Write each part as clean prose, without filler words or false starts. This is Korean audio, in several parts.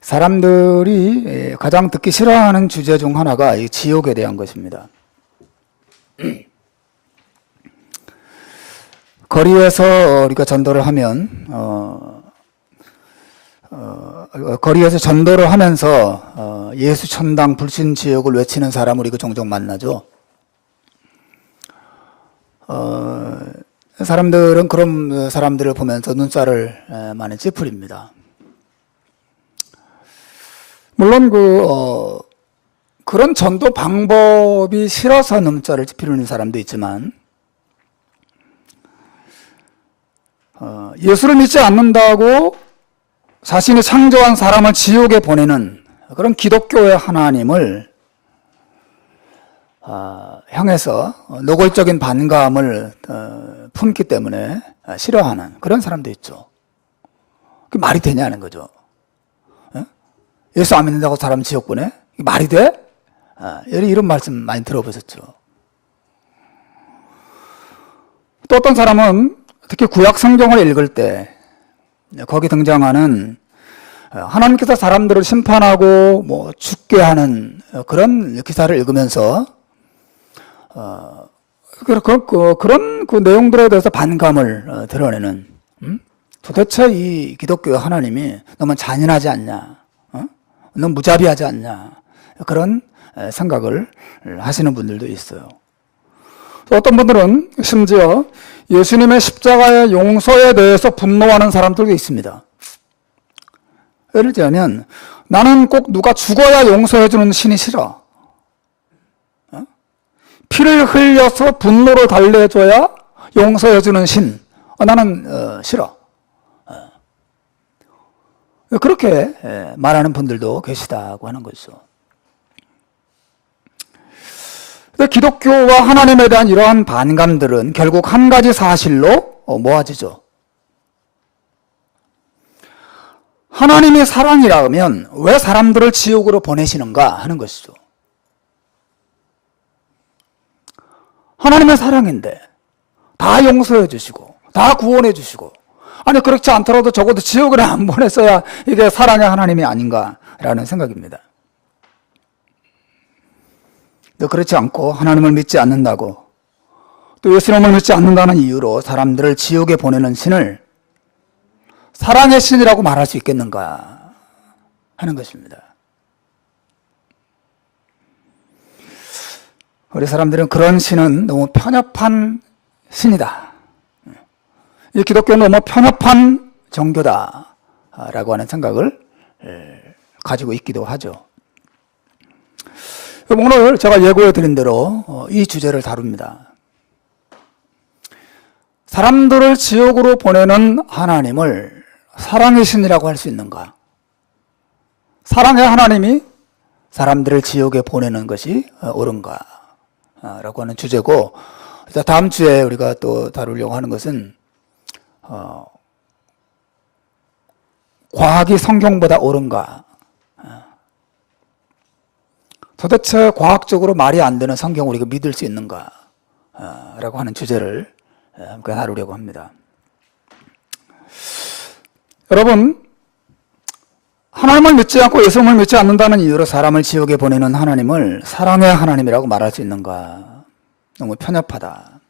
사람들이 가장 듣기 싫어하는 주제 중 하나가 이 지옥에 대한 것입니다. 거리에서 우리가 전도를 하면 거리에서 전도를 하면서 예수 천당 불신 지옥을 외치는 사람을 우리가 종종 만나죠. 사람들은 그런 사람들을 보면서 눈살을 많이 찌푸립니다. 물론 그런 전도 방법이 싫어서 눈살을 찌푸리는 사람도 있지만, 예수를 믿지 않는다고 자신이 창조한 사람을 지옥에 보내는 그런 기독교의 하나님을 향해서 노골적인 반감을 품기 때문에 싫어하는 그런 사람도 있죠. 그게 말이 되냐는 거죠. 예수 안 믿는다고 사람 지옥 보내? 말이 돼? 이런 말씀 많이 들어보셨죠. 또 어떤 사람은 특히 구약 성경을 읽을 때 거기 등장하는 하나님께서 사람들을 심판하고 죽게 하는 그런 기사를 읽으면서 그런 내용들에 대해서 반감을 드러내는, 도대체 이 기독교 하나님이 너무 잔인하지 않냐, 너무 무자비하지 않냐, 그런 생각을 하시는 분들도 있어요. 또 어떤 분들은 심지어 예수님의 십자가의 용서에 대해서 분노하는 사람들도 있습니다. 예를 들자면, 나는 꼭 누가 죽어야 용서해주는 신이 싫어. 피를 흘려서 분노를 달래줘야 용서해주는 신, 나는 싫어. 그렇게 말하는 분들도 계시다고 하는 거죠. 기독교와 하나님에 대한 이러한 반감들은 결국 한 가지 사실로 모아지죠. 하나님이 사랑이라면 왜 사람들을 지옥으로 보내시는가 하는 것이죠. 하나님의 사랑인데 다 용서해 주시고 다 구원해 주시고, 아니 그렇지 않더라도 적어도 지옥을 안 보냈어야 이게 사랑의 하나님이 아닌가라는 생각입니다. 또 그렇지 않고 하나님을 믿지 않는다고, 또 예수님을 믿지 않는다는 이유로 사람들을 지옥에 보내는 신을 사랑의 신이라고 말할 수 있겠는가 하는 것입니다. 우리 사람들은 그런 신은 너무 편협한 신이다, 이 기독교는 너무 편협한 종교다라고 하는 생각을 가지고 있기도 하죠. 오늘 제가 예고해 드린 대로 이 주제를 다룹니다. 사람들을 지옥으로 보내는 하나님을 사랑의 신이라고 할 수 있는가? 사랑의 하나님이 사람들을 지옥에 보내는 것이 옳은가? 라고 하는 주제고, 다음 주에 우리가 또 다루려고 하는 것은 과학이 성경보다 옳은가? 도대체 과학적으로 말이 안 되는 성경을 우리가 믿을 수 있는가? 라고 하는 주제를 함께 다루려고 합니다. 여러분, 하나님을 믿지 않고 예수님을 믿지 않는다는 이유로 사람을 지옥에 보내는 하나님을 사랑의 하나님이라고 말할 수 있는가? 너무 편협하다.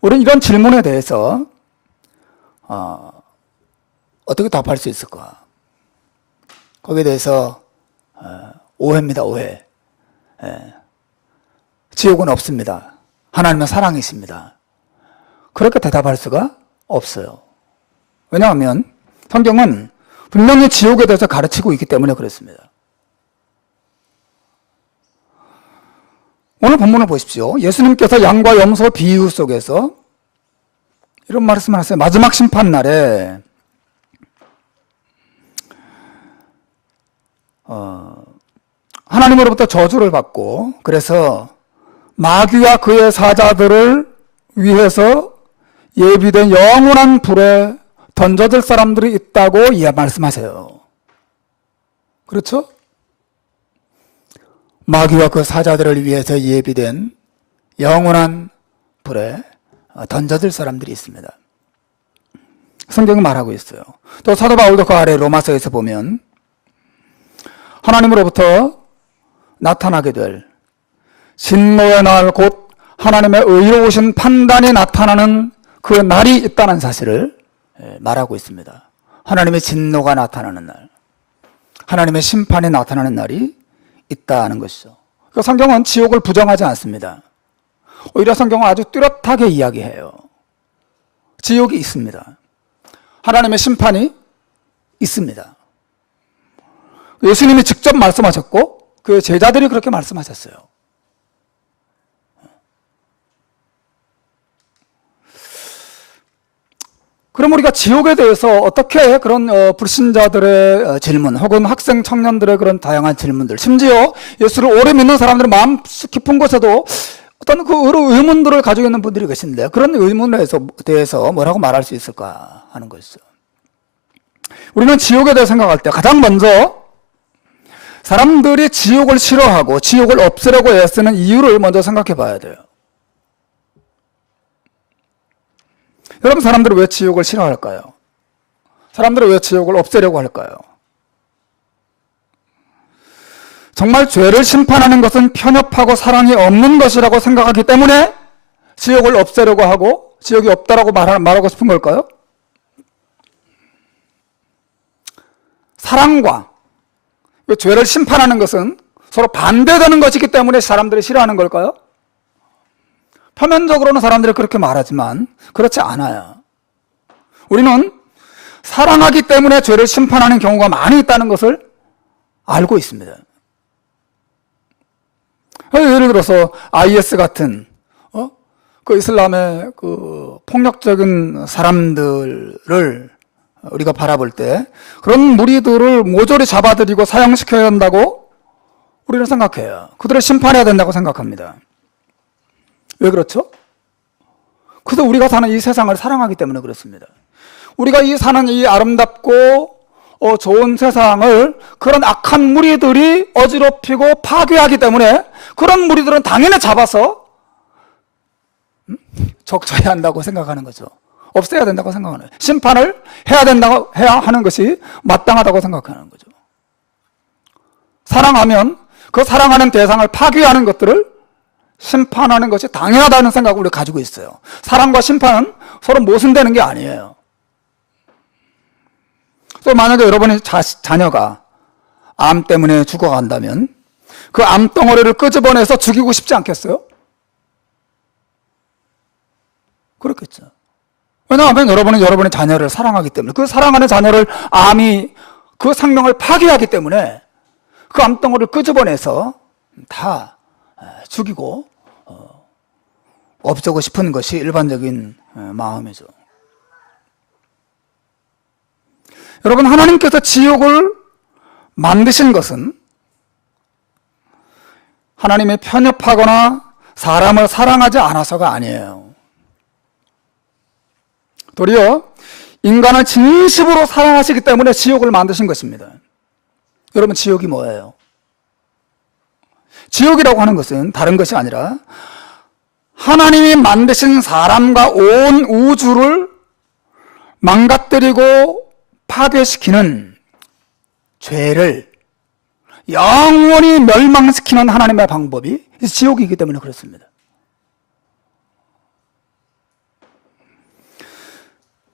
우리는 이런 질문에 대해서 어떻게 답할 수 있을까? 거기에 대해서 오해입니다, 오해. 지옥은 없습니다. 하나님은 사랑이십니다. 그렇게 대답할 수가 없어요. 왜냐하면 성경은 분명히 지옥에 대해서 가르치고 있기 때문에 그렇습니다. 오늘 본문을 보십시오. 예수님께서 양과 염소 비유 속에서 이런 말씀을 하세요. 마지막 심판 날에 하나님으로부터 저주를 받고, 그래서 마귀와 그의 사자들을 위해서 예비된 영원한 불에 던져질 사람들이 있다고 말씀하세요. 그렇죠? 마귀와 그 사자들을 위해서 예비된 영원한 불에 던져질 사람들이 있습니다. 성경이 말하고 있어요. 또 사도 바울도 그 아래 로마서에서 보면 하나님으로부터 나타나게 될 진노의 날, 곧 하나님의 의로우신 판단이 나타나는 그 날이 있다는 사실을 말하고 있습니다. 하나님의 진노가 나타나는 날, 하나님의 심판이 나타나는 날이 있다는 것이죠. 그 성경은 지옥을 부정하지 않습니다. 오히려 성경은 아주 뚜렷하게 이야기해요. 지옥이 있습니다. 하나님의 심판이 있습니다. 예수님이 직접 말씀하셨고 그 제자들이 그렇게 말씀하셨어요. 그럼 우리가 지옥에 대해서 어떻게 그런 불신자들의 질문 혹은 학생 청년들의 그런 다양한 질문들, 심지어 예수를 오래 믿는 사람들의 마음 깊은 곳에도 어떤 그 의문들을 가지고 있는 분들이 계신데 그런 의문에 대해서 뭐라고 말할 수 있을까 하는 것이죠. 우리는 지옥에 대해 생각할 때 가장 먼저 사람들이 지옥을 싫어하고 지옥을 없애려고 애쓰는 이유를 먼저 생각해 봐야 돼요. 여러분, 사람들은 왜 지옥을 싫어할까요? 사람들은 왜 지옥을 없애려고 할까요? 정말 죄를 심판하는 것은 편협하고 사랑이 없는 것이라고 생각하기 때문에 지옥을 없애려고 하고 지옥이 없다라고 말하고 싶은 걸까요? 사랑과 죄를 심판하는 것은 서로 반대되는 것이기 때문에 사람들이 싫어하는 걸까요? 표면적으로는 사람들이 그렇게 말하지만 그렇지 않아요. 우리는 사랑하기 때문에 죄를 심판하는 경우가 많이 있다는 것을 알고 있습니다. 예를 들어서 IS 같은 그 이슬람의 그 폭력적인 사람들을 우리가 바라볼 때 그런 무리들을 모조리 잡아들이고 사형시켜야 한다고 우리는 생각해요. 그들을 심판해야 된다고 생각합니다. 왜 그렇죠? 그래서 우리가 사는 이 세상을 사랑하기 때문에 그렇습니다. 우리가 사는 이 아름답고 좋은 세상을 그런 악한 무리들이 어지럽히고 파괴하기 때문에 그런 무리들은 당연히 잡아서 적셔야 한다고 생각하는 거죠. 없애야 된다고 생각하는 거예요. 심판을 해야 하는 것이 마땅하다고 생각하는 거죠. 사랑하면 그 사랑하는 대상을 파괴하는 것들을 심판하는 것이 당연하다는 생각을 우리가 가지고 있어요. 사랑과 심판은 서로 모순되는 게 아니에요. 또 만약에 여러분의 자녀가 암 때문에 죽어간다면 그 암덩어리를 끄집어내서 죽이고 싶지 않겠어요? 그렇겠죠. 왜냐하면 여러분은 여러분의 자녀를 사랑하기 때문에, 그 사랑하는 자녀를 암이 그 생명을 파괴하기 때문에 그 암덩어리를 끄집어내서 다 죽이고 없애고 싶은 것이 일반적인 마음이죠. 여러분, 하나님께서 지옥을 만드신 것은 하나님의 편협하거나 사람을 사랑하지 않아서가 아니에요. 도리어 인간을 진심으로 사랑하시기 때문에 지옥을 만드신 것입니다. 여러분, 지옥이 뭐예요? 지옥이라고 하는 것은 다른 것이 아니라 하나님이 만드신 사람과 온 우주를 망가뜨리고 파괴시키는 죄를 영원히 멸망시키는 하나님의 방법이 지옥이기 때문에 그렇습니다.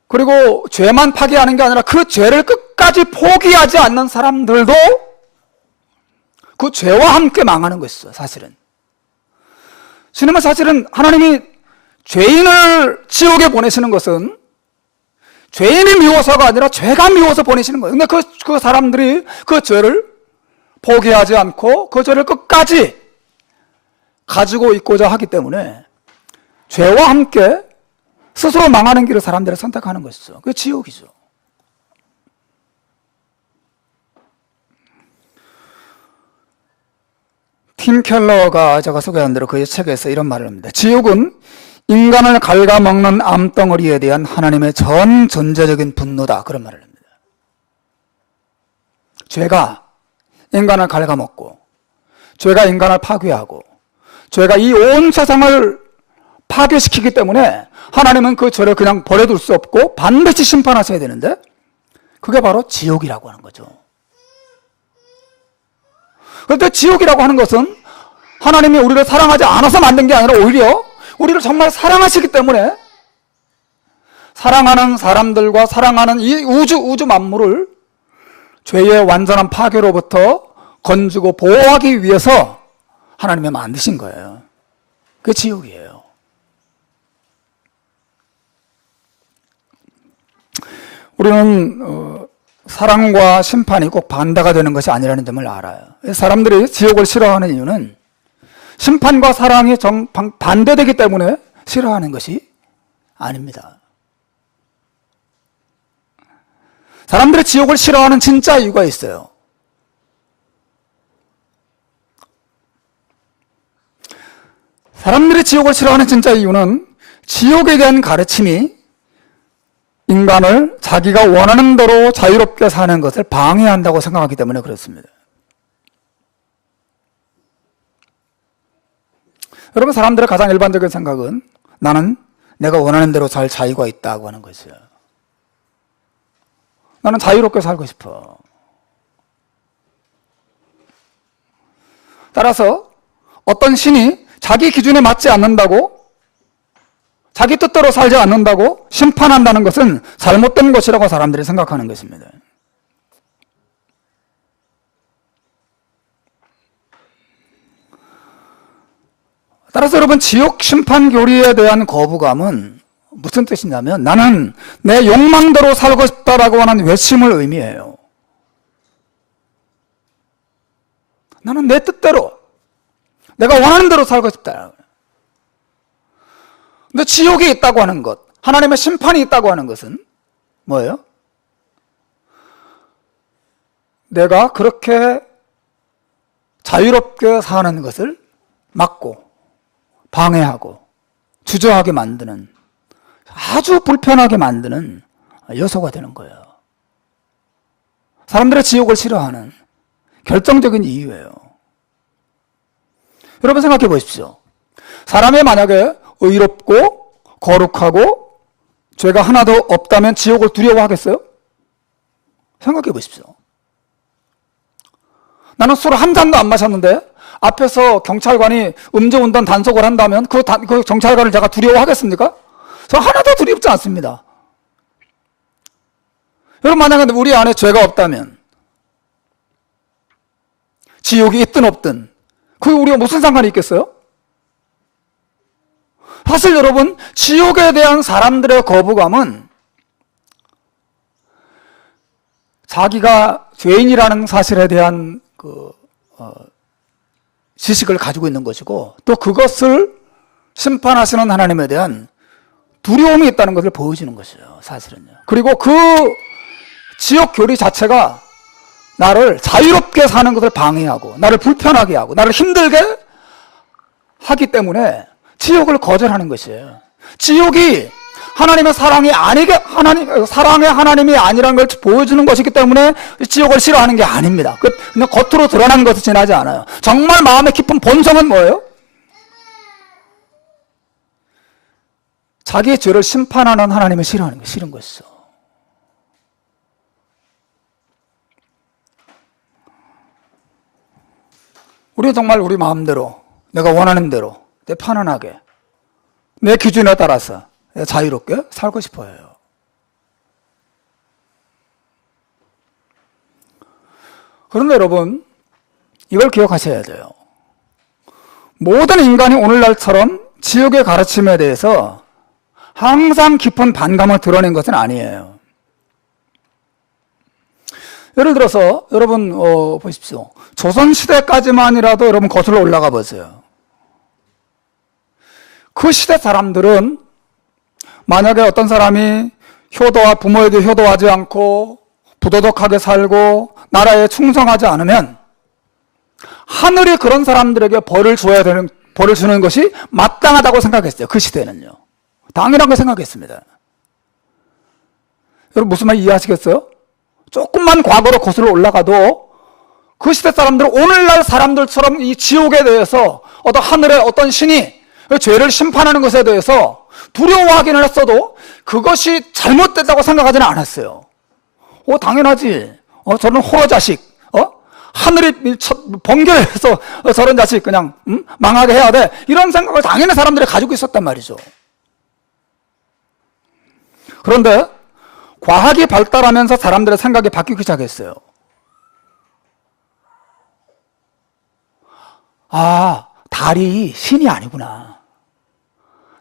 그리고 죄만 파괴하는 게 아니라 그 죄를 끝까지 포기하지 않는 사람들도 그 죄와 함께 망하는 것이죠, 사실은. 주님은 사실은 하나님이 죄인을 지옥에 보내시는 것은 죄인이 미워서가 아니라 죄가 미워서 보내시는 거예요. 근데 그 사람들이 그 죄를 포기하지 않고 그 죄를 끝까지 가지고 있고자 하기 때문에 죄와 함께 스스로 망하는 길을 사람들이 선택하는 것이죠. 그게 지옥이죠. 팀 켈러가 제가 소개한 대로 그의 책에서 이런 말을 합니다. 지옥은 인간을 갉아먹는 암덩어리에 대한 하나님의 전 존재적인 분노다. 그런 말을 합니다. 죄가 인간을 갉아먹고 죄가 인간을 파괴하고 죄가 이 온 세상을 파괴시키기 때문에 하나님은 그 죄를 그냥 버려둘 수 없고 반드시 심판하셔야 되는데, 그게 바로 지옥이라고 하는 거죠. 그런데 지옥이라고 하는 것은 하나님이 우리를 사랑하지 않아서 만든 게 아니라 오히려 우리를 정말 사랑하시기 때문에 사랑하는 사람들과 사랑하는 이 우주 만물을 죄의 완전한 파괴로부터 건지고 보호하기 위해서 하나님이 만드신 거예요. 그게 지옥이에요. 우리는 사랑과 심판이 꼭 반대가 되는 것이 아니라는 점을 알아요. 사람들이 지옥을 싫어하는 이유는 심판과 사랑이 반대되기 때문에 싫어하는 것이 아닙니다. 사람들이 지옥을 싫어하는 진짜 이유가 있어요. 사람들이 지옥을 싫어하는 진짜 이유는 지옥에 대한 가르침이 인간을 자기가 원하는 대로 자유롭게 사는 것을 방해한다고 생각하기 때문에 그렇습니다. 여러분, 사람들의 가장 일반적인 생각은 나는 내가 원하는 대로 살 자유가 있다고 하는 것이에요. 나는 자유롭게 살고 싶어. 따라서 어떤 신이 자기 기준에 맞지 않는다고, 자기 뜻대로 살지 않는다고 심판한다는 것은 잘못된 것이라고 사람들이 생각하는 것입니다. 따라서 여러분, 지옥 심판 교리에 대한 거부감은 무슨 뜻이냐면 나는 내 욕망대로 살고 싶다라고 하는 외침을 의미해요. 나는 내 뜻대로, 내가 원하는 대로 살고 싶다. 근데 지옥이 있다고 하는 것, 하나님의 심판이 있다고 하는 것은 뭐예요? 내가 그렇게 자유롭게 사는 것을 막고 방해하고 주저하게 만드는, 아주 불편하게 만드는 요소가 되는 거예요. 사람들의 지옥을 싫어하는 결정적인 이유예요. 여러분, 생각해 보십시오. 사람이 만약에 의롭고 거룩하고 죄가 하나도 없다면 지옥을 두려워하겠어요? 생각해 보십시오. 나는 술 한 잔도 안 마셨는데 앞에서 경찰관이 음주운전 단속을 한다면 그 경찰관을 제가 두려워하겠습니까? 저 하나도 두렵지 않습니다. 여러분, 만약에 우리 안에 죄가 없다면, 지옥이 있든 없든 그게 우리가 무슨 상관이 있겠어요? 사실 여러분, 지옥에 대한 사람들의 거부감은 자기가 죄인이라는 사실에 대한 지식을 가지고 있는 것이고, 또 그것을 심판하시는 하나님에 대한 두려움이 있다는 것을 보여주는 것이에요, 사실은요. 그리고 그 지옥 교리 자체가 나를 자유롭게 사는 것을 방해하고, 나를 불편하게 하고, 나를 힘들게 하기 때문에 지옥을 거절하는 것이에요. 지옥이 하나님의 사랑이 사랑의 하나님이 아니라는 걸 보여주는 것이기 때문에 지옥을 싫어하는 게 아닙니다. 그냥 겉으로 드러나는 것을 지나지 않아요. 정말 마음의 깊은 본성은 뭐예요? 자기의 죄를 심판하는 하나님을 싫어하는 게 싫은 것이죠. 우리는 정말 우리 마음대로, 내가 원하는 대로, 내 편안하게, 내 기준에 따라서 자유롭게 살고 싶어요. 그런데 여러분, 이걸 기억하셔야 돼요. 모든 인간이 오늘날처럼 지옥의 가르침에 대해서 항상 깊은 반감을 드러낸 것은 아니에요. 예를 들어서 여러분 보십시오. 조선시대까지만이라도 여러분 거슬러 올라가 보세요. 그 시대 사람들은 만약에 어떤 사람이 부모에게 효도하지 않고 부도덕하게 살고 나라에 충성하지 않으면 하늘이 그런 사람들에게 벌을 주는 것이 마땅하다고 생각했어요. 그 시대는요. 당연하게 생각했습니다. 여러분, 무슨 말 이해하시겠어요? 조금만 과거로 거슬러 올라가도 그 시대 사람들은 오늘날 사람들처럼 이 지옥에 대해서 하늘의 어떤 신이 죄를 심판하는 것에 대해서 두려워하기는 했어도 그것이 잘못됐다고 생각하지는 않았어요. 당연하지. 저런 호러 자식, 하늘이 번개해서 저런 자식 그냥 망하게 해야 돼. 이런 생각을 당연히 사람들이 가지고 있었단 말이죠. 그런데 과학이 발달하면서 사람들의 생각이 바뀌기 시작했어요. 달이 신이 아니구나.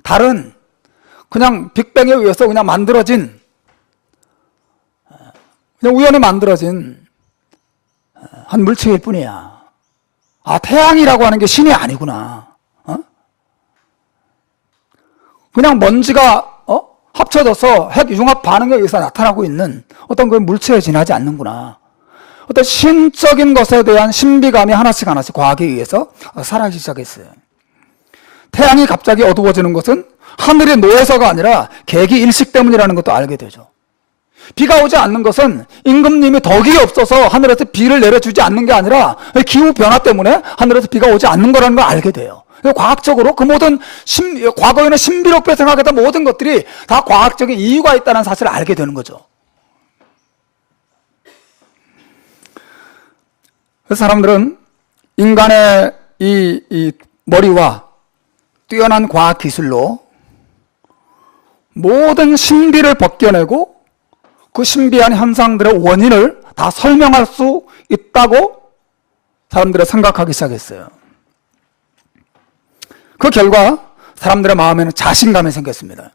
달은 그냥 빅뱅에 의해서 그냥 만들어진, 그냥 우연히 만들어진 한 물체일 뿐이야. 태양이라고 하는 게 신이 아니구나. 그냥 먼지가 합쳐져서 핵 융합 반응에 의해서 나타나고 있는 어떤 그 물체에 지나지 않는구나. 어떤 신적인 것에 대한 신비감이 하나씩 과학에 의해서 사라지기 시작했어요. 태양이 갑자기 어두워지는 것은 하늘의 노에서가 아니라 계기 일식 때문이라는 것도 알게 되죠. 비가 오지 않는 것은 임금님이 덕이 없어서 하늘에서 비를 내려주지 않는 게 아니라 기후 변화 때문에 하늘에서 비가 오지 않는 거라는 걸 알게 돼요. 과학적으로 그 모든 과거에는 신비롭게 생각했던 모든 것들이 다 과학적인 이유가 있다는 사실을 알게 되는 거죠. 그래서 사람들은 인간의 이 머리와 뛰어난 과학 기술로 모든 신비를 벗겨내고 그 신비한 현상들의 원인을 다 설명할 수 있다고 사람들이 생각하기 시작했어요. 그 결과 사람들의 마음에는 자신감이 생겼습니다.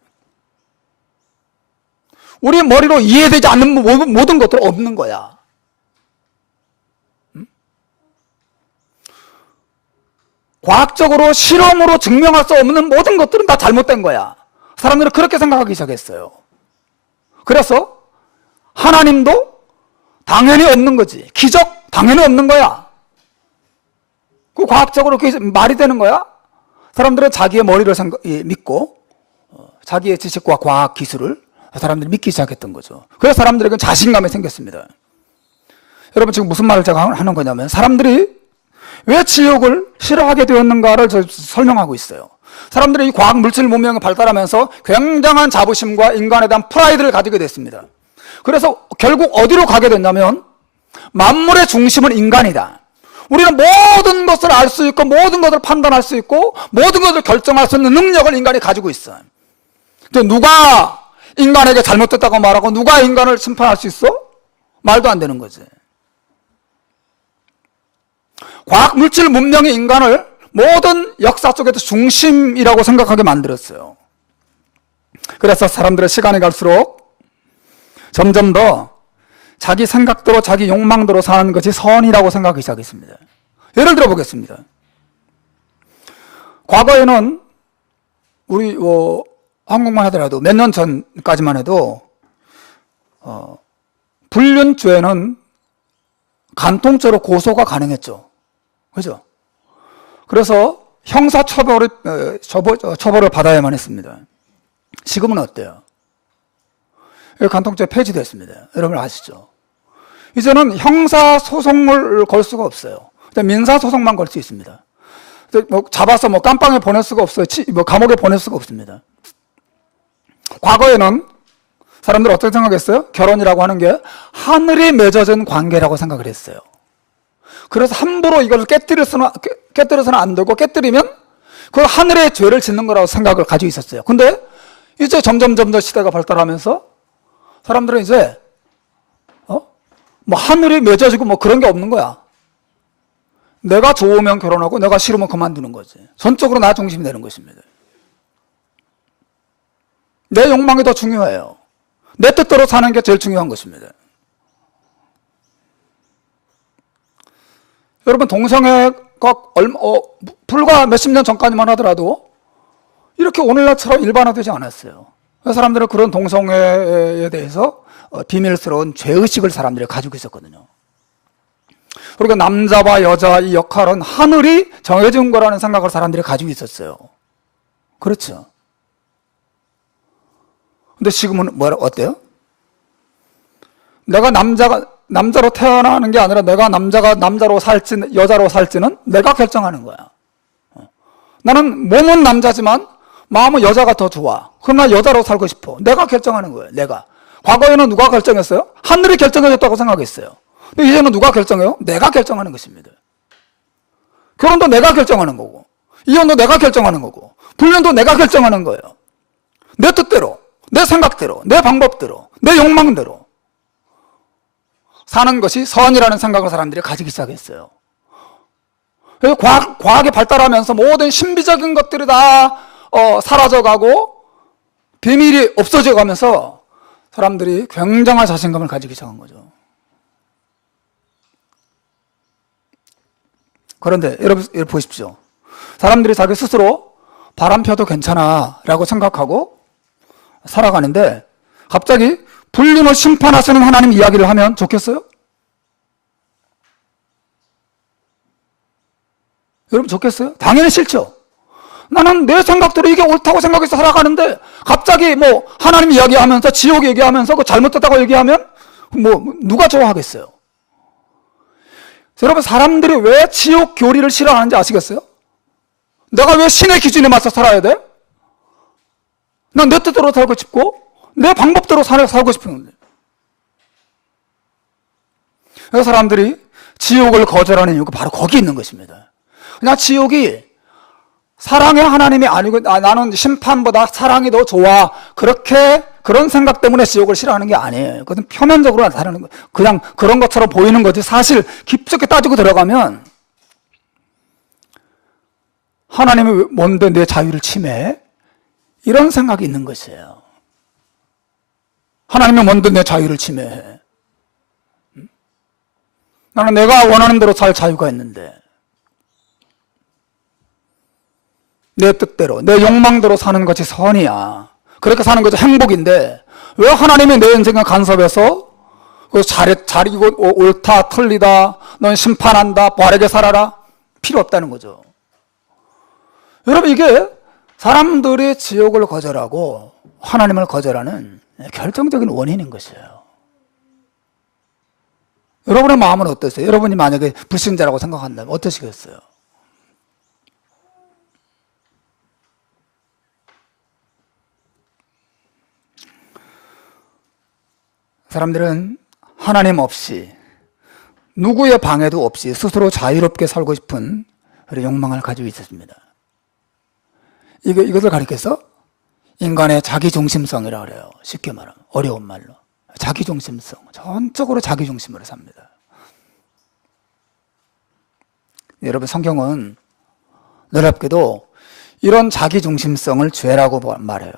우리 머리로 이해되지 않는 모든 것들은 없는 거야. 과학적으로 실험으로 증명할 수 없는 모든 것들은 다 잘못된 거야. 사람들은 그렇게 생각하기 시작했어요. 그래서 하나님도 당연히 없는 거지. 기적 당연히 없는 거야. 그 과학적으로 그게 말이 되는 거야? 사람들은 자기의 머리를 믿고 자기의 지식과 과학 기술을 사람들이 믿기 시작했던 거죠. 그래서 사람들에게 자신감이 생겼습니다. 여러분 지금 무슨 말을 제가 하는 거냐면 사람들이 왜 지옥을 싫어하게 되었는가를 설명하고 있어요. 사람들이 이 과학 물질 문명이 발달하면서 굉장한 자부심과 인간에 대한 프라이드를 가지게 됐습니다. 그래서 결국 어디로 가게 됐냐면 만물의 중심은 인간이다. 우리는 모든 것을 알 수 있고 모든 것을 판단할 수 있고 모든 것을 결정할 수 있는 능력을 인간이 가지고 있어요. 누가 인간에게 잘못됐다고 말하고 누가 인간을 심판할 수 있어? 말도 안 되는 거지. 과학 물질 문명이 인간을 모든 역사 속에서 중심이라고 생각하게 만들었어요. 그래서 사람들의 시간이 갈수록 점점 더 자기 생각대로 자기 욕망대로 사는 것이 선이라고 생각하기 시작했습니다. 예를 들어 보겠습니다. 과거에는 우리 한국만 하더라도 몇 년 전까지만 해도 불륜죄는 간통죄로 고소가 가능했죠. 그죠? 그래서 형사 처벌을 받아야만 했습니다. 지금은 어때요? 간통죄 폐지됐습니다. 여러분 아시죠? 이제는 형사 소송을 걸 수가 없어요. 민사 소송만 걸 수 있습니다. 잡아서 깜빵에 보낼 수가 없어요. 감옥에 보낼 수가 없습니다. 과거에는 사람들 어떻게 생각했어요? 결혼이라고 하는 게 하늘이 맺어진 관계라고 생각을 했어요. 그래서 함부로 이걸 깨뜨려서는 안 되고 깨뜨리면 그 하늘의 죄를 짓는 거라고 생각을 가지고 있었어요. 근데 이제 점점 시대가 발달하면서 사람들은 이제 하늘이 맺어지고 그런 게 없는 거야. 내가 좋으면 결혼하고 내가 싫으면 그만두는 거지. 전적으로 나 중심이 되는 것입니다. 내 욕망이 더 중요해요. 내 뜻대로 사는 게 제일 중요한 것입니다. 여러분 동성애가 불과 몇십 년 전까지만 하더라도 이렇게 오늘날처럼 일반화되지 않았어요. 사람들은 그런 동성애에 대해서 비밀스러운 죄의식을 사람들이 가지고 있었거든요. 그리고 남자와 여자 이 역할은 하늘이 정해준 거라는 생각을 사람들이 가지고 있었어요. 그렇죠. 근데 지금은 어때요? 내가 남자로 태어나는 게 아니라 내가 남자로 살지 여자로 살지는 내가 결정하는 거야. 나는 몸은 남자지만 마음은 여자가 더 좋아. 그럼 나 여자로 살고 싶어. 내가 결정하는 거예요. 내가. 과거에는 누가 결정했어요? 하늘이 결정해줬다고 생각했어요. 근데 이제는 누가 결정해요? 내가 결정하는 것입니다. 결혼도 내가 결정하는 거고, 이혼도 내가 결정하는 거고, 불륜도 내가 결정하는 거예요. 내 뜻대로, 내 생각대로, 내 방법대로, 내 욕망대로 사는 것이 선이라는 생각을 사람들이 가지기 시작했어요. 그래서 과학이 발달하면서 모든 신비적인 것들이 다 사라져가고 비밀이 없어져 가면서 사람들이 굉장한 자신감을 가지기 시작한 거죠. 그런데 여러분 보십시오. 사람들이 자기 스스로 바람 펴도 괜찮아 라고 생각하고 살아가는데 갑자기 불륜을 심판하시는 하나님 이야기를 하면 좋겠어요? 여러분 좋겠어요? 당연히 싫죠. 나는 내 생각대로 이게 옳다고 생각해서 살아가는데 갑자기 뭐 하나님 이야기하면서 지옥 얘기하면서 그 잘못됐다고 얘기하면 뭐 누가 좋아하겠어요? 여러분 사람들이 왜 지옥 교리를 싫어하는지 아시겠어요? 내가 왜 신의 기준에 맞서 살아야 돼? 난 내 뜻대로 살고 싶고 내 방법대로 살고 싶은데. 그래서 사람들이 지옥을 거절하는 이유가 바로 거기 있는 것입니다. 그냥 지옥이 사랑의 하나님이 아니고 나는 심판보다 사랑이 더 좋아. 그런 생각 때문에 지옥을 싫어하는 게 아니에요. 그것은 표면적으로 나타나는 거예요. 그냥 그런 것처럼 보이는 거지 사실 깊숙이 따지고 들어가면 하나님이 뭔데 내 자유를 침해해? 이런 생각이 있는 것이에요. 하나님이 뭔데 내 자유를 침해해? 나는 내가 원하는 대로 살 자유가 있는데 내 뜻대로 내 욕망대로 사는 것이 선이야. 그렇게 사는 것이 행복인데 왜 하나님이 내 인생을 간섭해서 잘이고 옳다 틀리다 넌 심판한다 바르게 살아라 필요 없다는 거죠. 여러분 이게 사람들이 지옥을 거절하고 하나님을 거절하는 결정적인 원인인 것이에요. 여러분의 마음은 어떠세요? 여러분이 만약에 불신자라고 생각한다면 어떠시겠어요? 사람들은 하나님 없이 누구의 방해도 없이 스스로 자유롭게 살고 싶은 그런 욕망을 가지고 있었습니다. 이것을 가리켜서 인간의 자기중심성이라고 그래요. 쉽게 말하면 어려운 말로 자기중심성, 전적으로 자기중심으로 삽니다. 여러분 성경은 놀랍게도 이런 자기중심성을 죄라고 말해요.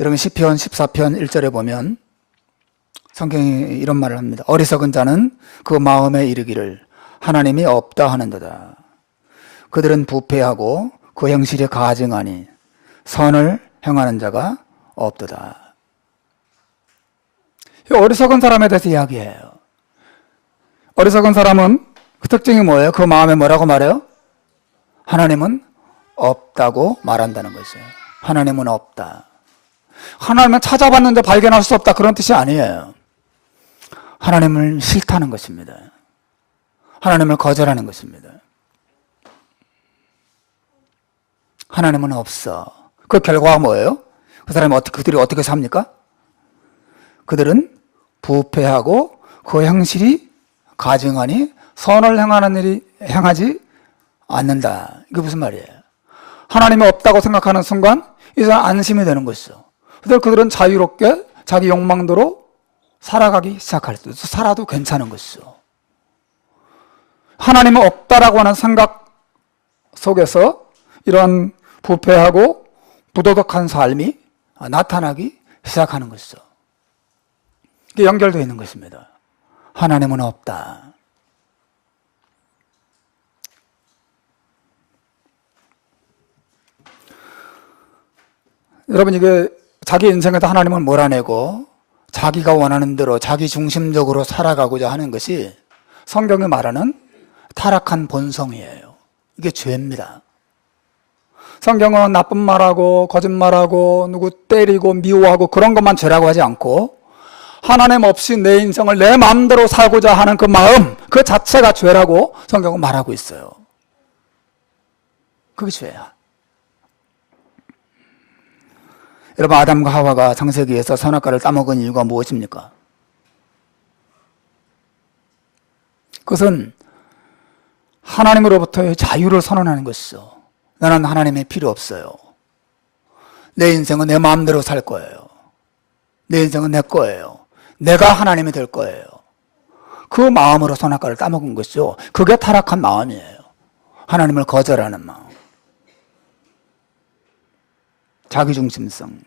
여러분 시편 14편 1절에 보면 성경이 이런 말을 합니다. 어리석은 자는 그 마음에 이르기를 하나님이 없다 하는도다. 그들은 부패하고 그 행실에 가증하니 선을 행하는 자가 없도다. 어리석은 사람에 대해서 이야기해요. 어리석은 사람은 그 특징이 뭐예요? 그 마음에 뭐라고 말해요? 하나님은 없다고 말한다는 것이에요. 하나님은 없다. 하나님은 찾아봤는데 발견할 수 없다 그런 뜻이 아니에요. 하나님을 싫다는 것입니다. 하나님을 거절하는 것입니다. 하나님은 없어. 그 결과가 뭐예요? 그들이 어떻게 삽니까? 그들은 부패하고 그 행실이 가증하니 선을 행하는 일이 행하지 않는다. 이게 무슨 말이에요? 하나님이 없다고 생각하는 순간 이제 안심이 되는 것이죠. 그래서 그들은 자유롭게 자기 욕망대로 살아가기 시작할 수 있어요. 살아도 괜찮은 것이죠. 하나님은 없다라고 하는 생각 속에서 이런 부패하고 부도덕한 삶이 나타나기 시작하는 것이죠. 이게 연결되어 있는 것입니다. 하나님은 없다. 여러분 이게 자기 인생에서 하나님을 몰아내고 자기가 원하는 대로 자기 중심적으로 살아가고자 하는 것이 성경이 말하는 타락한 본성이에요. 이게 죄입니다. 성경은 나쁜 말하고 거짓말하고 누구 때리고 미워하고 그런 것만 죄라고 하지 않고 하나님 없이 내 인생을 내 마음대로 살고자 하는 그 마음, 그 자체가 죄라고 성경은 말하고 있어요. 그게 죄야. 여러분, 아담과 하와가 창세기에서 선악과를 따먹은 이유가 무엇입니까? 그것은 하나님으로부터의 자유를 선언하는 것이죠. 나는 하나님의 필요 없어요. 내 인생은 내 마음대로 살 거예요. 내 인생은 내 거예요. 내가 하나님이 될 거예요. 그 마음으로 선악과를 따먹은 것이죠. 그게 타락한 마음이에요. 하나님을 거절하는 마음. 자기중심성.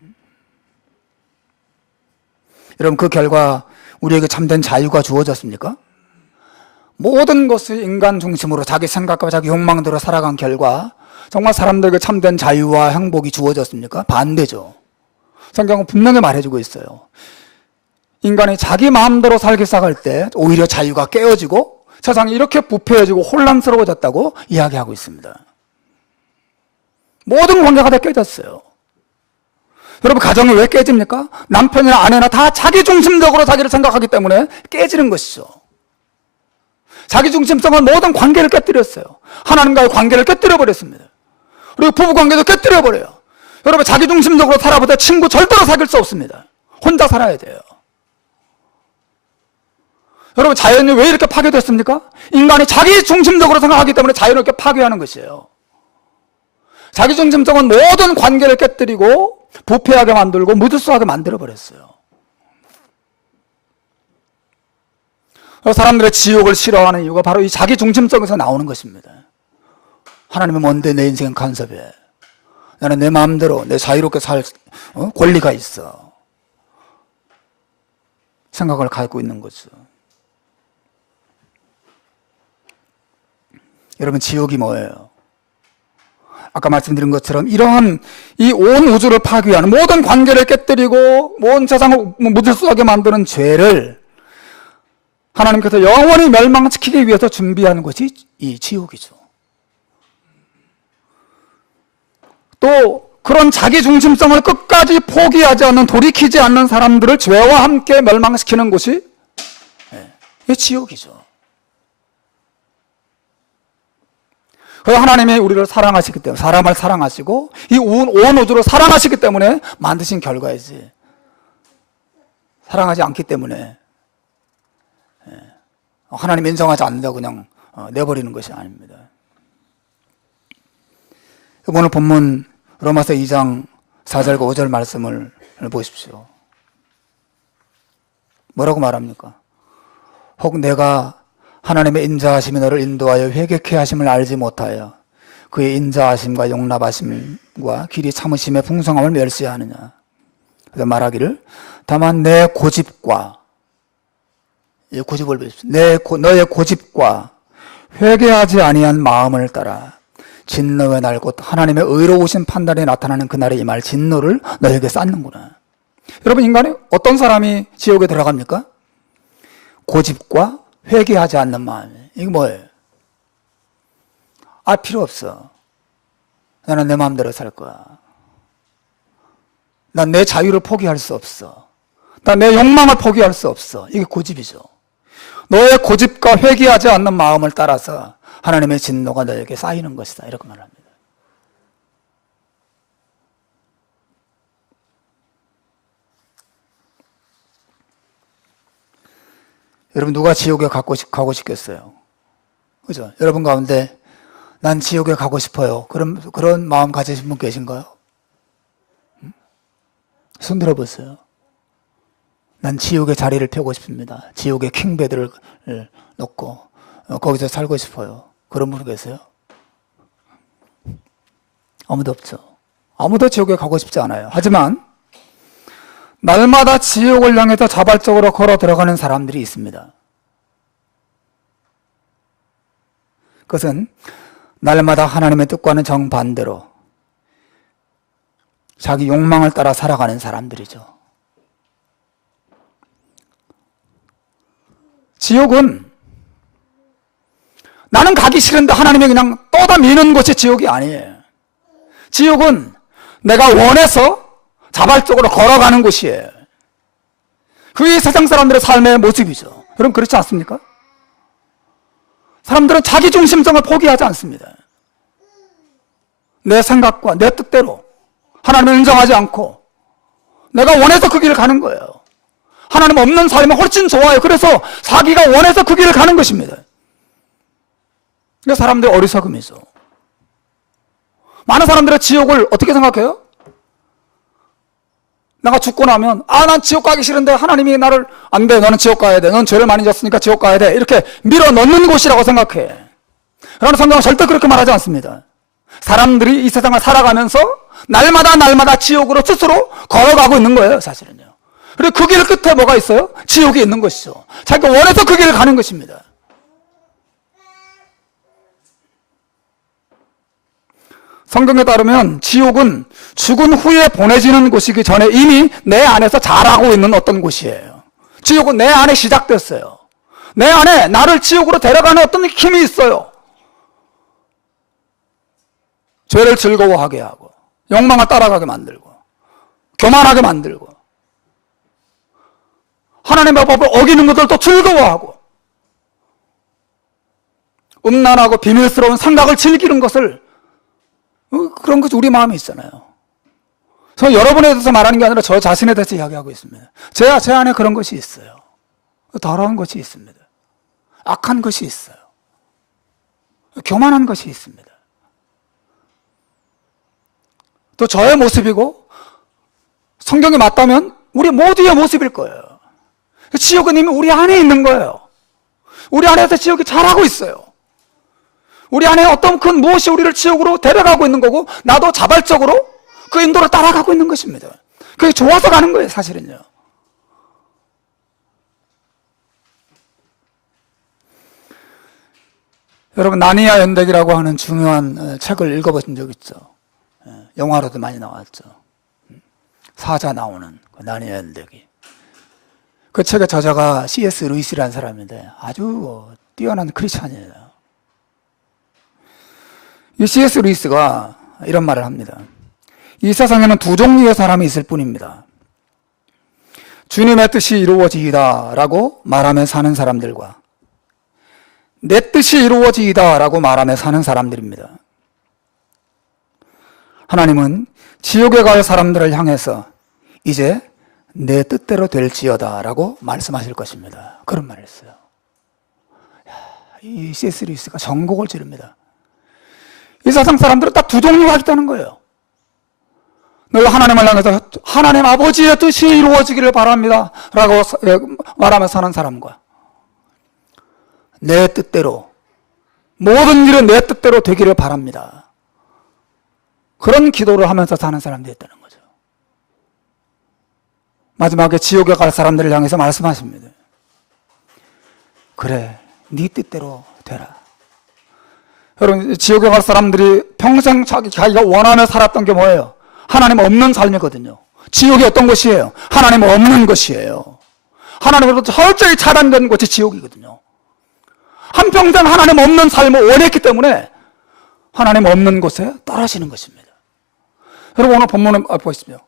여러분, 그 결과 우리에게 참된 자유가 주어졌습니까? 모든 것을 인간 중심으로 자기 생각과 자기 욕망대로 살아간 결과 정말 사람들에게 참된 자유와 행복이 주어졌습니까? 반대죠. 성경은 분명히 말해주고 있어요. 인간이 자기 마음대로 살기 시작할 때 오히려 자유가 깨어지고 세상이 이렇게 부패해지고 혼란스러워졌다고 이야기하고 있습니다. 모든 관계가 다 깨졌어요. 여러분, 가정이 왜 깨집니까? 남편이나 아내나 다 자기중심적으로 자기를 생각하기 때문에 깨지는 것이죠. 자기중심성은 모든 관계를 깨뜨렸어요. 하나님과의 관계를 깨뜨려버렸습니다. 그리고 부부관계도 깨뜨려버려요. 여러분, 자기중심적으로 살아보자 친구 절대로 사귈 수 없습니다. 혼자 살아야 돼요. 여러분, 자연이 왜 이렇게 파괴됐습니까? 인간이 자기중심적으로 생각하기 때문에 자연을 이렇게 파괴하는 것이에요. 자기중심성은 모든 관계를 깨뜨리고 부패하게 만들고 무질서하게 만들어버렸어요. 사람들의 지옥을 싫어하는 이유가 바로 이 자기중심성에서 나오는 것입니다. 하나님은 뭔데 내 인생은 간섭해. 나는 내 마음대로 내 자유롭게 살 권리가 있어. 생각을 갖고 있는 거죠. 여러분, 지옥이 뭐예요? 아까 말씀드린 것처럼 이러한 이 온 우주를 파괴하는 모든 관계를 깨뜨리고 온 세상을 무질서하게 만드는 죄를 하나님께서 영원히 멸망시키기 위해서 준비하는 것이 이 지옥이죠. 또 그런 자기중심성을 끝까지 포기하지 않는, 돌이키지 않는 사람들을 죄와 함께 멸망시키는 곳이 이 지옥이죠. 그래서 하나님이 우리를 사랑하시기 때문에, 사람을 사랑하시고 이 온 우주를 사랑하시기 때문에 만드신 결과이지, 사랑하지 않기 때문에 하나님 인정하지 않는다고 그냥 내버리는 것이 아닙니다. 오늘 본문 로마서 2장 4절과 5절 말씀을 보십시오. 뭐라고 말합니까? 혹 내가 하나님의 인자하심이 너를 인도하여 회개케 하심을 알지 못하여 그의 인자하심과 용납하심과 길이 참으심의 풍성함을 멸시하느냐. 그래서 말하기를 다만 내 고집과, 이 고집을 보십시오. 너의 고집과 회개하지 아니한 마음을 따라 진노의 날 곧 하나님의 의로우신 판단이 나타나는 그날에 이 말 진노를 너에게 쌓는구나. 여러분, 인간이 어떤 사람이 지옥에 들어갑니까? 고집과 회개하지 않는 마음. 이게 뭐예요? 필요 없어. 나는 내 마음대로 살 거야. 난 내 자유를 포기할 수 없어. 난 내 욕망을 포기할 수 없어. 이게 고집이죠. 너의 고집과 회개하지 않는 마음을 따라서 하나님의 진노가 너에게 쌓이는 것이다. 이렇게 말합니다. 여러분, 누가 지옥에 가고 싶겠어요? 그죠? 여러분 가운데 난 지옥에 가고 싶어요. 그런 마음 가지신 분 계신가요? 손 들어보세요. 난 지옥의 자리를 펴고 싶습니다. 지옥의 킹베드를 놓고 거기서 살고 싶어요. 그런 분 계세요? 아무도 없죠. 아무도 지옥에 가고 싶지 않아요. 하지만 날마다 지옥을 향해서 자발적으로 걸어 들어가는 사람들이 있습니다. 그것은 날마다 하나님의 뜻과는 정반대로 자기 욕망을 따라 살아가는 사람들이죠. 지옥은 나는 가기 싫은데 하나님이 그냥 떠다 미는 것이 지옥이 아니에요. 지옥은 내가 원해서 자발적으로 걸어가는 곳이에요. 그게 세상 사람들의 삶의 모습이죠. 여러분 그렇지 않습니까? 사람들은 자기중심성을 포기하지 않습니다. 내 생각과 내 뜻대로 하나님을 인정하지 않고 내가 원해서 그 길을 가는 거예요. 하나님 없는 삶이 훨씬 좋아요. 그래서 자기가 원해서 그 길을 가는 것입니다. 이게 사람들의 어리석음이죠. 많은 사람들의 지옥을 어떻게 생각해요? 내가 죽고 나면 난 지옥 가기 싫은데 하나님이 나를 안 돼, 너는 지옥 가야 돼, 넌 죄를 많이 졌으니까 지옥 가야 돼, 이렇게 밀어넣는 곳이라고 생각해. 그러나 성경은 절대 그렇게 말하지 않습니다. 사람들이 이 세상을 살아가면서 날마다 지옥으로 스스로 걸어가고 있는 거예요, 사실은요. 그리고 그 길 끝에 뭐가 있어요? 지옥이 있는 것이죠. 자기가 원해서 그 길을 가는 것입니다. 성경에 따르면 지옥은 죽은 후에 보내지는 곳이기 전에 이미 내 안에서 자라고 있는 어떤 곳이에요. 지옥은 내 안에 시작됐어요. 내 안에 나를 지옥으로 데려가는 어떤 힘이 있어요. 죄를 즐거워하게 하고 욕망을 따라가게 만들고 교만하게 만들고 하나님의 법을 어기는 것들도 즐거워하고 음란하고 비밀스러운 생각을 즐기는 것을 그런 것이 우리 마음에 있잖아요. 저 여러분에 대해서 말하는 게 아니라 저 자신에 대해서 이야기하고 있습니다. 제 안에 그런 것이 있어요. 더러운 것이 있습니다. 악한 것이 있어요. 교만한 것이 있습니다. 또 저의 모습이고 성경이 맞다면 우리 모두의 모습일 거예요. 지옥은 이미 우리 안에 있는 거예요. 우리 안에서 지옥이 자라고 있어요. 우리 안에 어떤 큰 무엇이 우리를 지옥으로 데려가고 있는 거고 나도 자발적으로 그 인도를 따라가고 있는 것입니다. 그게 좋아서 가는 거예요, 사실은요. 여러분 나니아 연대기라고 하는 중요한 책을 읽어보신 적 있죠? 영화로도 많이 나왔죠. 사자 나오는 그 나니아 연대기. 그 책의 저자가 C.S. 루이스라는 사람인데 아주 뛰어난 크리스찬이에요. 이 C.S. 루이스가 이런 말을 합니다. 이 세상에는 두 종류의 사람이 있을 뿐입니다. 주님의 뜻이 이루어지이다 라고 말하며 사는 사람들과 내 뜻이 이루어지이다 라고 말하며 사는 사람들입니다. 하나님은 지옥에 갈 사람들을 향해서 이제 내 뜻대로 될지어다 라고 말씀하실 것입니다. 그런 말을 했어요. 이 C.S. 루이스가 전곡을 지릅니다. 이 세상 사람들은 딱 두 종류가 있다는 거예요. 너희가 하나님을 향해서 하나님 아버지의 뜻이 이루어지기를 바랍니다 라고 말하며 사는 사람과 내 뜻대로 모든 일은 내 뜻대로 되기를 바랍니다. 그런 기도를 하면서 사는 사람들이 있다는 거죠. 마지막에 지옥에 갈 사람들을 향해서 말씀하십니다. 그래, 네 뜻대로 되라. 여러분 지옥에 갈 사람들이 평생 자기가 원하며 살았던 게 뭐예요? 하나님 없는 삶이거든요. 지옥이 어떤 곳이에요? 하나님 없는 것이에요. 하나님으로부터 철저히 차단된 곳이 지옥이거든요. 한평생 하나님 없는 삶을 원했기 때문에 하나님 없는 곳에 떨어지는 것입니다. 여러분 오늘 본문을 보십시오.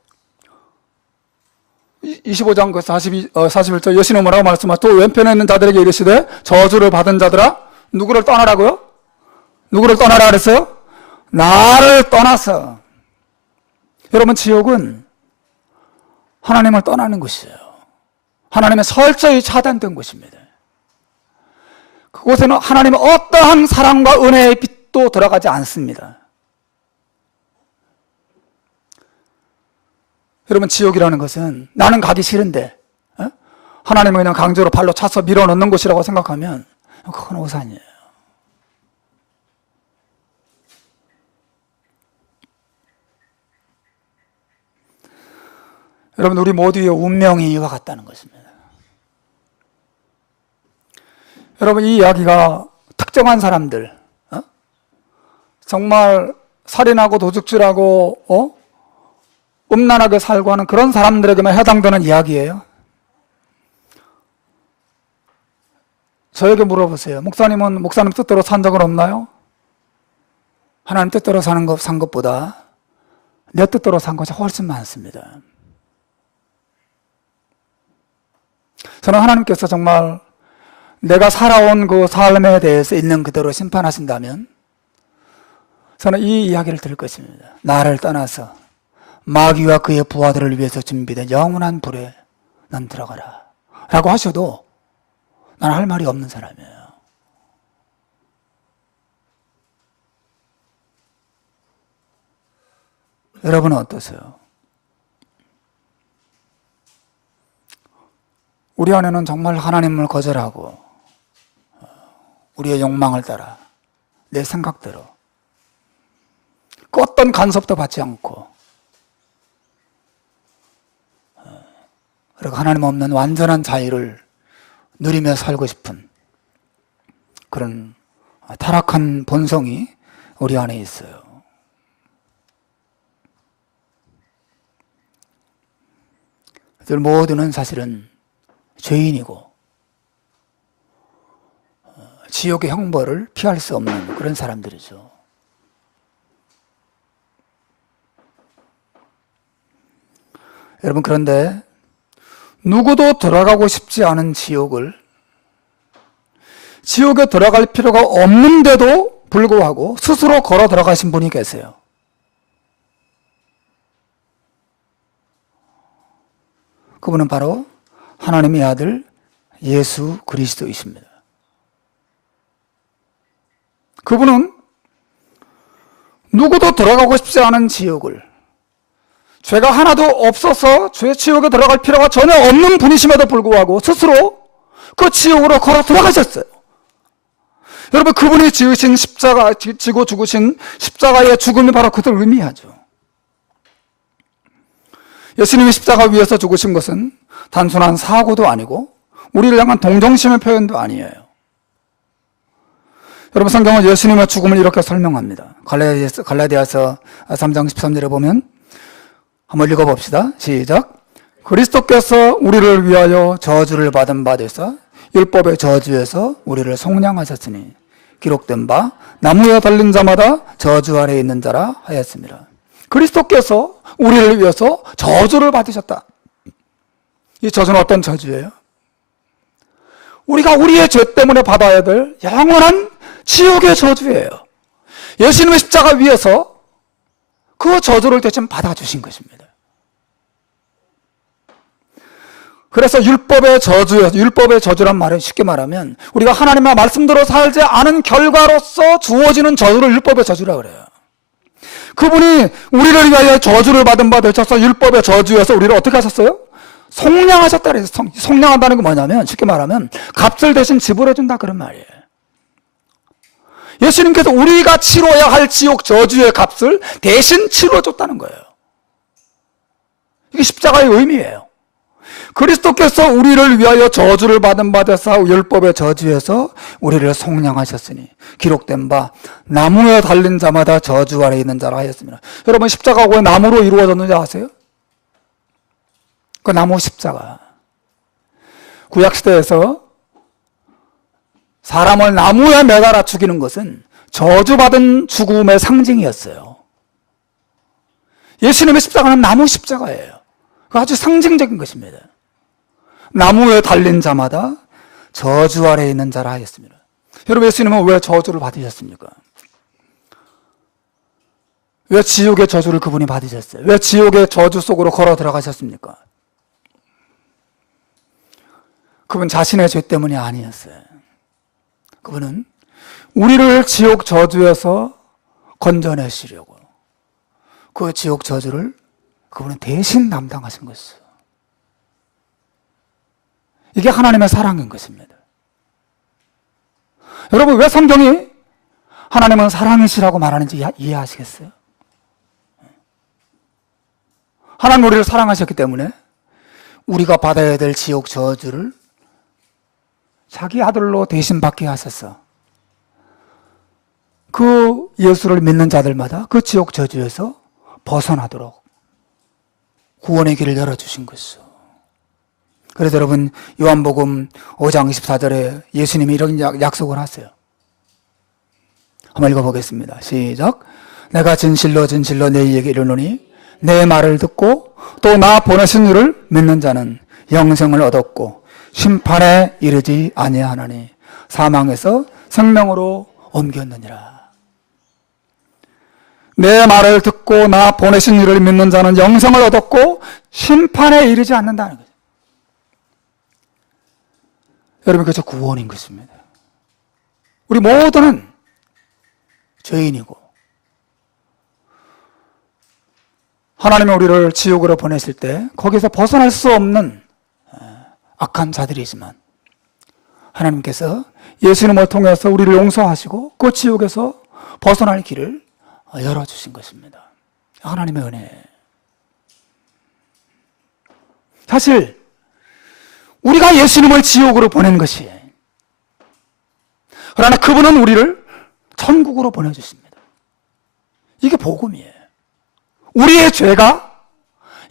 25장 41절 여신은 뭐라고 말씀하시죠? 또 왼편에 있는 자들에게 이르시되 저주를 받은 자들아 누구를 떠나라고요? 누구를 떠나라 그랬어요? 나를 떠나서. 여러분 지옥은 하나님을 떠나는 곳이에요. 하나님의 철저히 차단된 곳입니다. 그곳에는 하나님의 어떠한 사랑과 은혜의 빛도 들어가지 않습니다. 여러분 지옥이라는 것은 나는 가기 싫은데 하나님은 그냥 강제로 발로 차서 밀어넣는 곳이라고 생각하면 그건 오산이에요. 여러분 우리 모두의 운명이 이와 같다는 것입니다. 여러분 이 이야기가 특정한 사람들 정말 살인하고 도둑질하고 음란하게 살고 하는 그런 사람들에게만 해당되는 이야기예요. 저에게 물어보세요. 목사님은 목사님 뜻대로 산 적은 없나요? 하나님 뜻대로 산 것보다 내 뜻대로 산 것이 훨씬 많습니다. 저는 하나님께서 정말 내가 살아온 그 삶에 대해서 있는 그대로 심판하신다면 저는 이 이야기를 들을 것입니다. 나를 떠나서 마귀와 그의 부하들을 위해서 준비된 영원한 불에 넌 들어가라 라고 하셔도 나는 할 말이 없는 사람이에요. 여러분은 어떠세요? 우리 안에는 정말 하나님을 거절하고 우리의 욕망을 따라 내 생각대로 그 어떤 간섭도 받지 않고 그리고 하나님 없는 완전한 자유를 누리며 살고 싶은 그런 타락한 본성이 우리 안에 있어요. 그들 모두는 사실은 죄인이고 지옥의 형벌을 피할 수 없는 그런 사람들이죠. 여러분, 그런데 누구도 들어가고 싶지 않은 지옥에 들어갈 필요가 없는데도 불구하고 스스로 걸어 들어가신 분이 계세요. 그분은 바로 하나님의 아들 예수 그리스도이십니다. 그분은 누구도 들어가고 싶지 않은 지옥을, 죄가 하나도 없어서 죄 지옥에 들어갈 필요가 전혀 없는 분이심에도 불구하고 스스로 그 지옥으로 걸어 들어가셨어요. 여러분, 그분이 지고 죽으신 십자가의 죽음이 바로 그들 의미하죠. 예수님이 십자가 위에서 죽으신 것은 단순한 사고도 아니고 우리를 향한 동정심의 표현도 아니에요. 여러분, 성경은 예수님의 죽음을 이렇게 설명합니다. 갈라디아서 3장 13절에 보면 한번 읽어봅시다. 시작. 그리스도께서 우리를 위하여 저주를 받은 바 되사 율법의 저주에서 우리를 속량하셨으니 기록된 바 나무에 달린 자마다 저주 아래에 있는 자라 하였습니다. 그리스도께서 우리를 위해서 저주를 받으셨다. 이 저주는 어떤 저주예요? 우리가 우리의 죄 때문에 받아야 될 영원한 지옥의 저주예요. 예수님의 십자가 위에서 그 저주를 대신 받아주신 것입니다. 그래서 율법의 저주란 말은 쉽게 말하면 우리가 하나님의 말씀대로 살지 않은 결과로서 주어지는 저주를 율법의 저주라고 그래요. 그분이 우리를 위하여 저주를 받은 바 되셔서 율법의 저주에서 우리를 어떻게 하셨어요? 속량하셨다 그래서 속량한다는 게 뭐냐면 쉽게 말하면 값을 대신 지불해준다 그런 말이에요. 예수님께서 우리가 치러야 할 지옥 저주의 값을 대신 치러줬다는 거예요. 이게 십자가의 의미예요. 그리스도께서 우리를 위하여 저주를 받은 바 되사 율법의 저주에서 우리를 속량하셨으니 기록된 바 나무에 달린 자마다 저주 아래 있는 자라 하였습니다. 여러분, 십자가가 왜 나무로 이루어졌는지 아세요? 그 나무 십자가. 구약시대에서 사람을 나무에 매달아 죽이는 것은 저주받은 죽음의 상징이었어요. 예수님의 십자가는 나무 십자가예요. 그 아주 상징적인 것입니다. 나무에 달린 자마다 저주 아래에 있는 자라 하였습니다. 여러분, 예수님은 왜 저주를 받으셨습니까? 왜 지옥의 저주를 그분이 받으셨어요? 왜 지옥의 저주 속으로 걸어 들어가셨습니까? 그분 자신의 죄 때문이 아니었어요. 그분은 우리를 지옥 저주에서 건져내시려고 그 지옥 저주를 그분은 대신 담당하신 것이죠. 이게 하나님의 사랑인 것입니다. 여러분, 왜 성경이 하나님은 사랑이시라고 말하는지 이해하시겠어요? 하나님 우리를 사랑하셨기 때문에 우리가 받아야 될 지옥 저주를 자기 아들로 대신 받게 하셔서 그 예수를 믿는 자들마다 그 지옥 저주에서 벗어나도록 구원의 길을 열어주신 것이죠. 그래서 여러분, 요한복음 5장 24절에 예수님이 이런 약속을 하세요. 한번 읽어보겠습니다. 시작. 내가 진실로 진실로 너희에게 이르노니 내 말을 듣고 또 나 보내신 이를 믿는 자는 영생을 얻었고 심판에 이르지 아니하나니 사망에서 생명으로 옮겼느니라. 내 말을 듣고 나 보내신 이를 믿는 자는 영생을 얻었고 심판에 이르지 않는다는 거죠. 여러분, 그것이 구원인 것입니다. 우리 모두는 죄인이고 하나님이 우리를 지옥으로 보냈을 때 거기서 벗어날 수 없는 악한 자들이지만 하나님께서 예수님을 통해서 우리를 용서하시고 그 지옥에서 벗어날 길을 열어주신 것입니다. 하나님의 은혜. 사실 우리가 예수님을 지옥으로 보낸 것이에요. 그러나 그분은 우리를 천국으로 보내주십니다. 이게 복음이에요. 우리의 죄가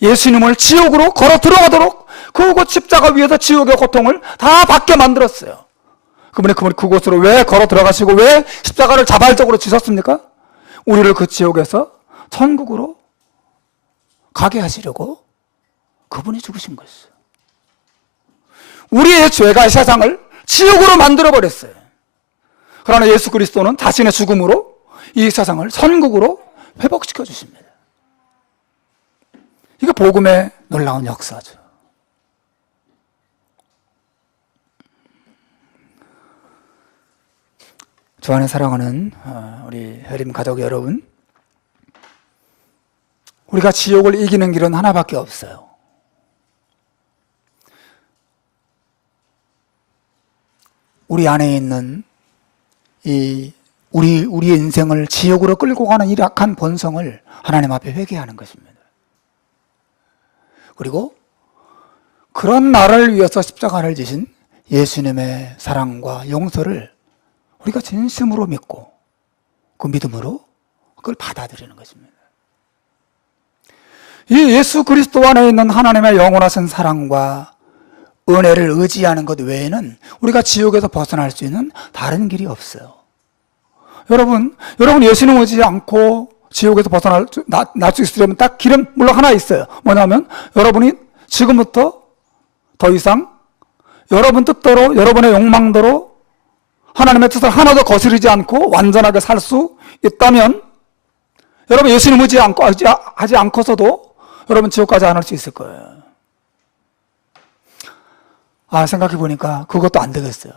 예수님을 지옥으로 걸어 들어가도록 그곳 십자가 위에서 지옥의 고통을 다 받게 만들었어요. 그분이 그곳으로 왜 걸어 들어가시고 왜 십자가를 자발적으로 지셨습니까? 우리를 그 지옥에서 천국으로 가게 하시려고 그분이 죽으신 것이에요. 우리의 죄가 세상을 지옥으로 만들어버렸어요. 그러나 예수 그리스도는 자신의 죽음으로 이 세상을 천국으로 회복시켜 주십니다. 이게 복음의 놀라운 역사죠. 주 안에 사랑하는 우리 혜림 가족 여러분, 우리가 지옥을 이기는 길은 하나밖에 없어요. 우리 안에 있는 우리의 인생을 지옥으로 끌고 가는 이 악한 본성을 하나님 앞에 회개하는 것입니다. 그리고 그런 나를 위해서 십자가를 지신 예수님의 사랑과 용서를 우리가 진심으로 믿고 그 믿음으로 그걸 받아들이는 것입니다. 이 예수 그리스도 안에 있는 하나님의 영원하신 사랑과 은혜를 의지하는 것 외에는 우리가 지옥에서 벗어날 수 있는 다른 길이 없어요. 여러분 예수님 의지 않고 지옥에서 벗어날 수 있으려면 딱 길은 물론 하나 있어요. 뭐냐면 여러분이 지금부터 더 이상 여러분 뜻대로 여러분의 욕망대로 하나님의 뜻을 하나도 거스르지 않고 완전하게 살 수 있다면 여러분 예수님 하지 않고서도 여러분 지옥 가지 않을 수 있을 거예요. 생각해 보니까 그것도 안 되겠어요.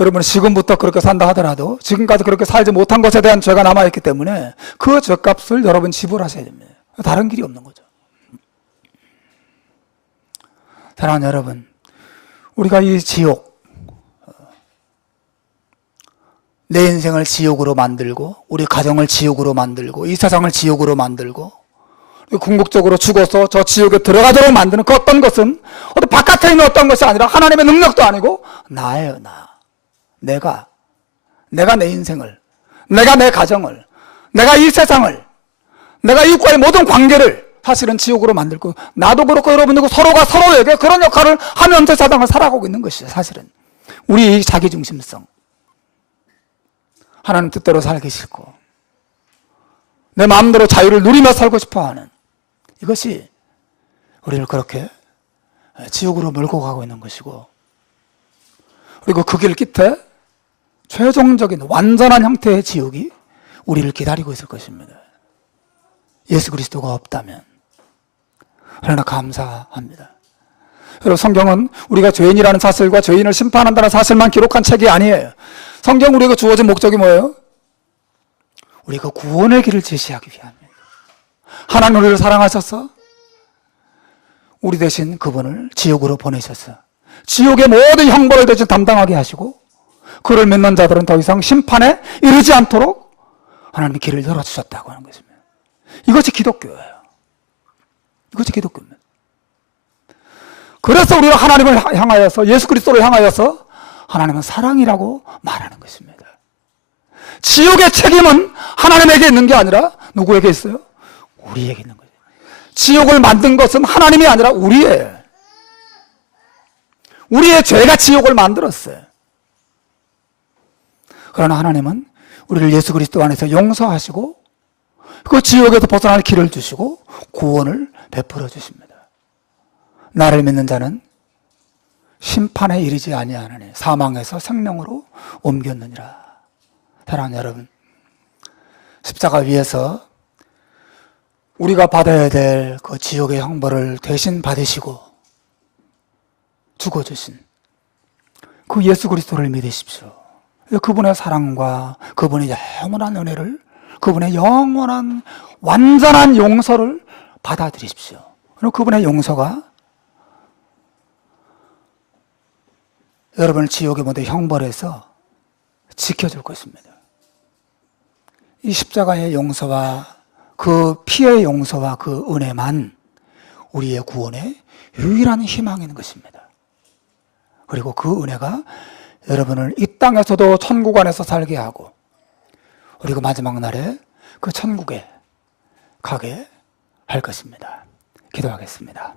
여러분 지금부터 그렇게 산다 하더라도 지금까지 그렇게 살지 못한 것에 대한 죄가 남아있기 때문에 그 죄값을 여러분 지불하셔야 됩니다. 다른 길이 없는 거죠. 사랑하는 여러분, 우리가 이 지옥, 내 인생을 지옥으로 만들고 우리 가정을 지옥으로 만들고 이 세상을 지옥으로 만들고 궁극적으로 죽어서 저 지옥에 들어가도록 만드는 그 어떤 것은 어떤 바깥에 있는 어떤 것이 아니라 하나님의 능력도 아니고 나예요. 내가 내 인생을, 내가 내 가정을, 내가 이 세상을, 내가 이웃과의 모든 관계를 사실은 지옥으로 만들고 나도 그렇고 여러분들고 서로가 서로에게 그런 역할을 하면서 세상을 살아가고 있는 것이죠. 사실은 우리 자기중심성, 하나님 뜻대로 살기 싫고 내 마음대로 자유를 누리며 살고 싶어하는 이것이 우리를 그렇게 지옥으로 몰고 가고 있는 것이고, 그리고 그 길 끝에 최종적인 완전한 형태의 지옥이 우리를 기다리고 있을 것입니다. 예수 그리스도가 없다면. 그러나 감사합니다. 여러분 성경은 우리가 죄인이라는 사실과 죄인을 심판한다는 사실만 기록한 책이 아니에요. 성경 우리에게 주어진 목적이 뭐예요? 우리가 구원의 길을 제시하기 위함입니다. 하나님 우리를 사랑하셔서 우리 대신 그분을 지옥으로 보내셔서 지옥의 모든 형벌을 대신 담당하게 하시고 그를 믿는 자들은 더 이상 심판에 이르지 않도록 하나님이 길을 열어주셨다고 하는 것입니다. 이것이 기독교예요. 이것이 기독교입니다. 그래서 우리가 하나님을 향하여서 예수 그리스도를 향하여서 하나님은 사랑이라고 말하는 것입니다. 지옥의 책임은 하나님에게 있는 게 아니라 누구에게 있어요? 우리에게 있는 거예요. 지옥을 만든 것은 하나님이 아니라 우리의 죄가 지옥을 만들었어요. 그러나 하나님은 우리를 예수 그리스도 안에서 용서하시고 그 지옥에서 벗어날 길을 주시고 구원을 베풀어 주십니다. 나를 믿는 자는 심판에 이르지 아니하느니 사망에서 생명으로 옮겼느니라. 사랑하는 여러분, 십자가 위에서 우리가 받아야 될 그 지옥의 형벌을 대신 받으시고 죽어주신 그 예수 그리스도를 믿으십시오. 그분의 사랑과 그분의 영원한 은혜를, 그분의 영원한 완전한 용서를 받아들이십시오. 그리고 그분의 용서가 여러분을 지옥의 모든 형벌에서 지켜줄 것입니다. 이 십자가의 용서와 그 피의 용서와 그 은혜만 우리의 구원의 유일한 희망인 것입니다. 그리고 그 은혜가 여러분을 이 땅에서도 천국 안에서 살게 하고, 그리고 마지막 날에 그 천국에 가게 할 것입니다. 기도하겠습니다.